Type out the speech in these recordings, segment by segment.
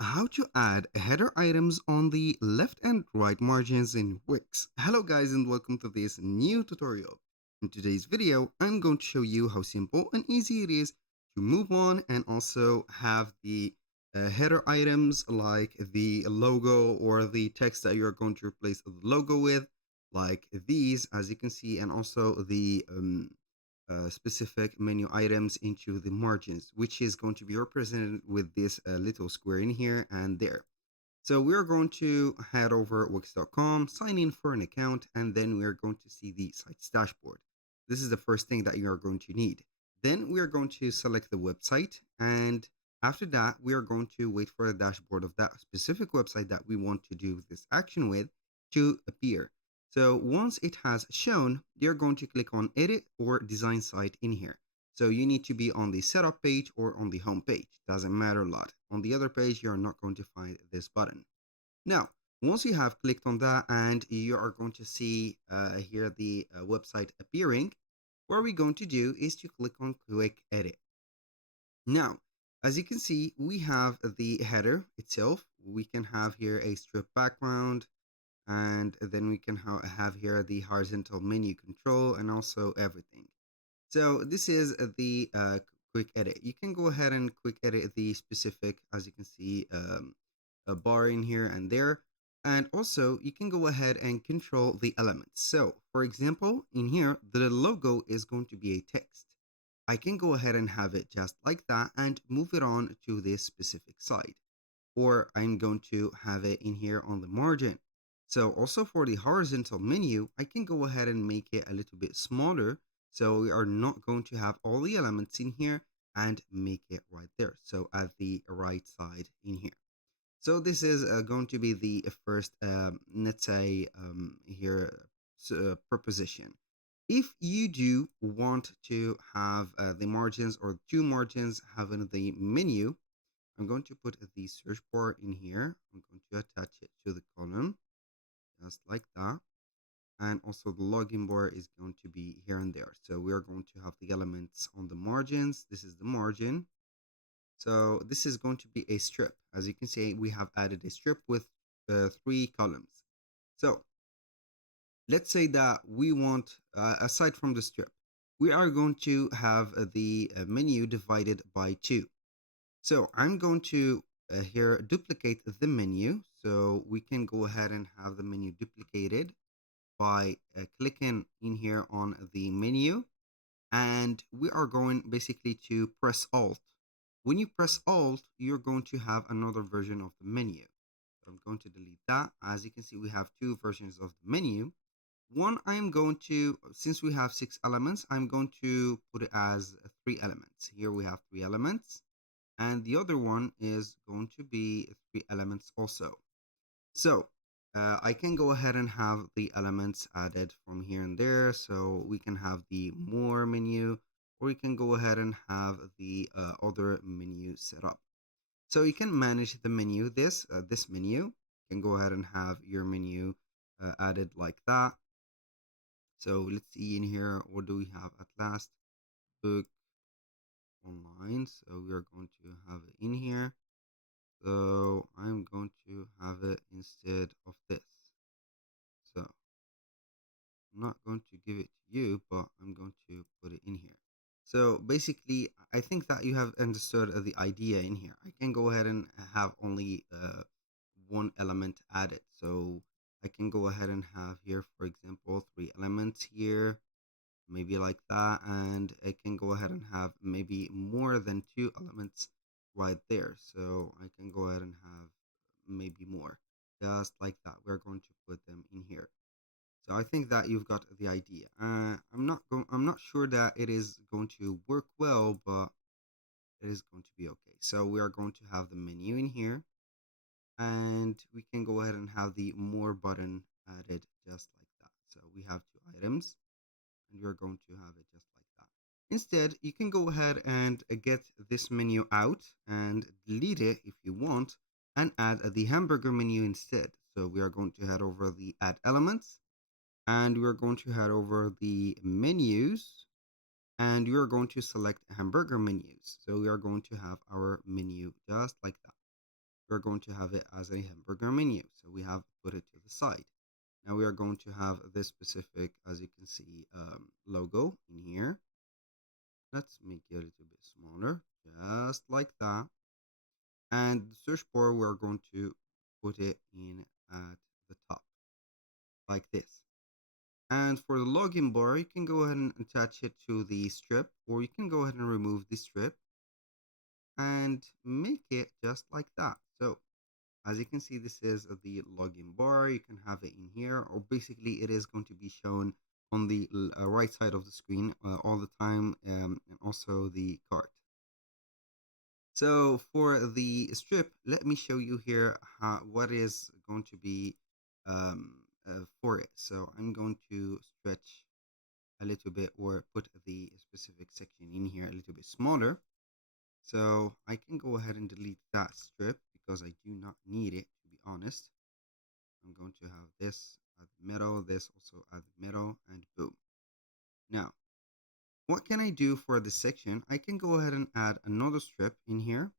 How to add header items on the left and right margins in Wix. Hello guys and welcome to this new tutorial. In today's video, I'm going to show you how simple and easy it is to move on and also have the header items like the logo or the text that you're going to replace the logo with, like these as you can see, and also the specific menu items into the margins, which is going to be represented with this little square in here and there. So we're going to head over wix.com, sign in for an account, and then we're going to see the site's dashboard. This is the first thing that you are going to need. Then we are going to select the website, and after that, we are going to wait for the dashboard of that specific website that we want to do this action with to appear. So once it has shown, you're going to click on edit or design site in here. So you need to be on the setup page or on the home page. Doesn't matter a lot. On the other page, you're not going to find this button. Now, once you have clicked on that and you are going to see here the website appearing, what we're going to do is to click on quick edit. Now, as you can see, we have the header itself. We can have here a strip background, and then we can have here the horizontal menu control and also everything. So this is the quick edit. You can go ahead and quick edit the specific, as you can see, a bar in here and there. And also you can go ahead and control the elements. So for example, in here, the logo is going to be a text. I can go ahead and have it just like that and move it on to this specific side. Or I'm going to have it in here on the margin. So also for the horizontal menu, I can go ahead and make it a little bit smaller. So we are not going to have all the elements in here and make it right there. So at the right side in here. So this is going to be the first, let's say here, proposition. If you do want to have the margins or two margins having the menu, I'm going to put the search bar in here. I'm going to attach it to the column, just like that. And also the login bar is going to be here and there. So we are going to have the elements on the margins. This is the margin. So this is going to be a strip. As you can see, we have added a strip with three columns. So let's say that we want, aside from the strip, we are going to have the menu divided by two. So I'm going to here duplicate the menu. So we can go ahead and have the menu duplicated by clicking in here on the menu. And we are going basically to press Alt. When you press Alt, you're going to have another version of the menu. So I'm going to delete that. As you can see, we have two versions of the menu. One, I'm going to, since we have 6 elements, I'm going to put it as 3 elements. Here we have 3 elements. And the other one is going to be 3 elements also. So I can go ahead and have the elements added from here and there. So we can have the more menu, or you can go ahead and have the other menu set up. So you can manage the menu, this menu. You can go ahead and have your menu added like that. So let's see in here, what do we have at last? Book online. So we are going to have it in here. So I'm going to have it instead of this. So I'm not going to give it to you, but I'm going to put it in here. So basically, I think that you have understood the idea in here. I can go ahead and have only one element added. So I can go ahead and have here, for example, 3 elements here, maybe like that. And I can go ahead and have maybe more than 2 elements right there. So I can go ahead and have maybe more, just like that. We're going to put them in here. So I think that you've got the idea. I'm not sure that it is going to work well, but it is going to be okay. So we are going to have the menu in here, and we can go ahead and have the more button added just like that. So we have 2 items, and you're going to have it just like that. Instead, you can go ahead and get this menu out and delete it if you want, and add the hamburger menu instead. So we are going to head over the add elements, and we're going to head over the menus, and we are going to select hamburger menus. So we are going to have our menu just like that. we're going to have it as a hamburger menu. So we have put it to the side. Now we are going to have this specific, as you can see, logo in here. Let's make it a little bit smaller, just like that. And the search bar, we're going to put it in at the top, like this. And for the login bar, you can go ahead and attach it to the strip, or you can go ahead and remove the strip and make it just like that. So as you can see, this is the login bar. You can have it in here, or basically it is going to be shown on the right side of the screen all the time, and also the cart. So for the strip, let me show you here what is going to be for it. So I'm going to stretch a little bit or put the specific section in here a little bit smaller. So I can go ahead and delete that strip because I do not need it, to be honest. I'm going to have this at the middle, this also at the middle, and boom. Now, what can I do for this section? I can go ahead and add another strip in here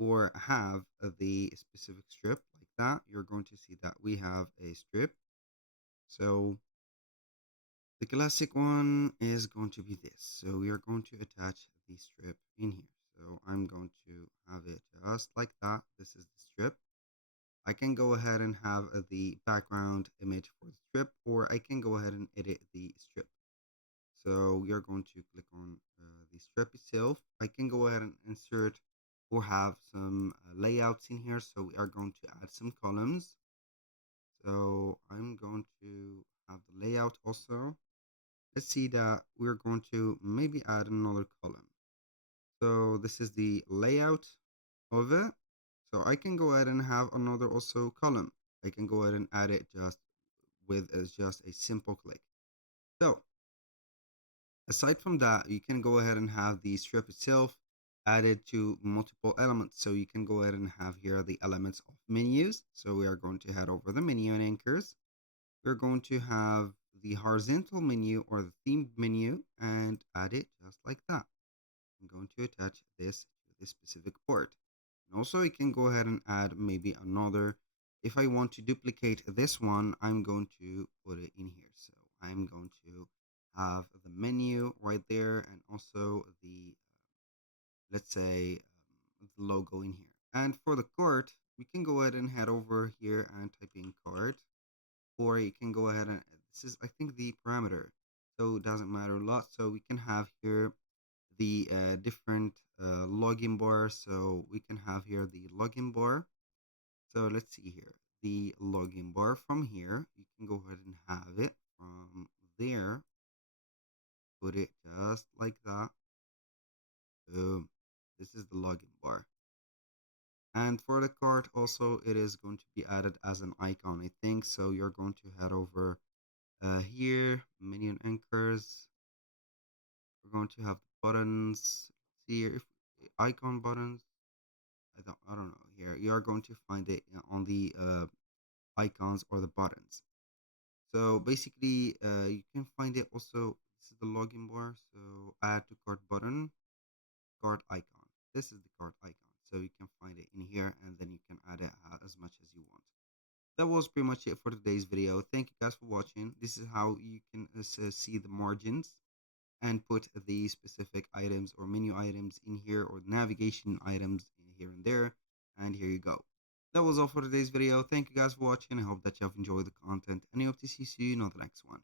or have the specific strip like that. You're going to see that we have a strip. So the classic one is going to be this. So we are going to attach the strip in here. So I'm going to have it just like that. This is the strip. I can go ahead and have the background image for the strip, or I can go ahead and edit the strip. So we are going to click on the strip itself. I can go ahead and insert or have some layouts in here. So we are going to add some columns. So I'm going to have the layout also. Let's see that we're going to maybe add another column. So this is the layout of it. So I can go ahead and have another also column. I can go ahead and add it just with just a simple click. So aside from that, you can go ahead and have the strip itself added to multiple elements. So you can go ahead and have here the elements of menus. So we are going to head over the menu and anchors. We're going to have the horizontal menu or the theme menu and add it just like that. I'm going to attach this to this specific port. And also you can go ahead and add maybe another. If I want to duplicate this one, I'm going to put it in here. So I'm going to have the menu right there and also the, let's say, the logo in here. And for the cart, we can go ahead and head over here and type in cart, or you can go ahead and, this is, I think, the parameter. So it doesn't matter a lot. So we can have here the different login bar. So we can have here the login bar. So let's see here, the login bar from here. You can go ahead and have it from there. Put it just like that. Boom. This is the login bar. And for the cart also, it is going to be added as an icon, I think. So you're going to head over here, menu and anchors. We're going to have buttons. See here, if icon buttons. I don't know here. You are going to find it on the icons or the buttons. So basically, you can find it also. This is the login bar. So add to cart button, cart icon. This is the cart icon. So you can find it in here, and then you can add it as much as you want. That was pretty much it for today's video. Thank you guys for watching. This is how you can see the margins and put the specific items or menu items in here, or navigation items in here and there. And here you go. That was all for today's video. Thank you guys for watching. I hope that you have enjoyed the content, and I hope to see you soon on the next one.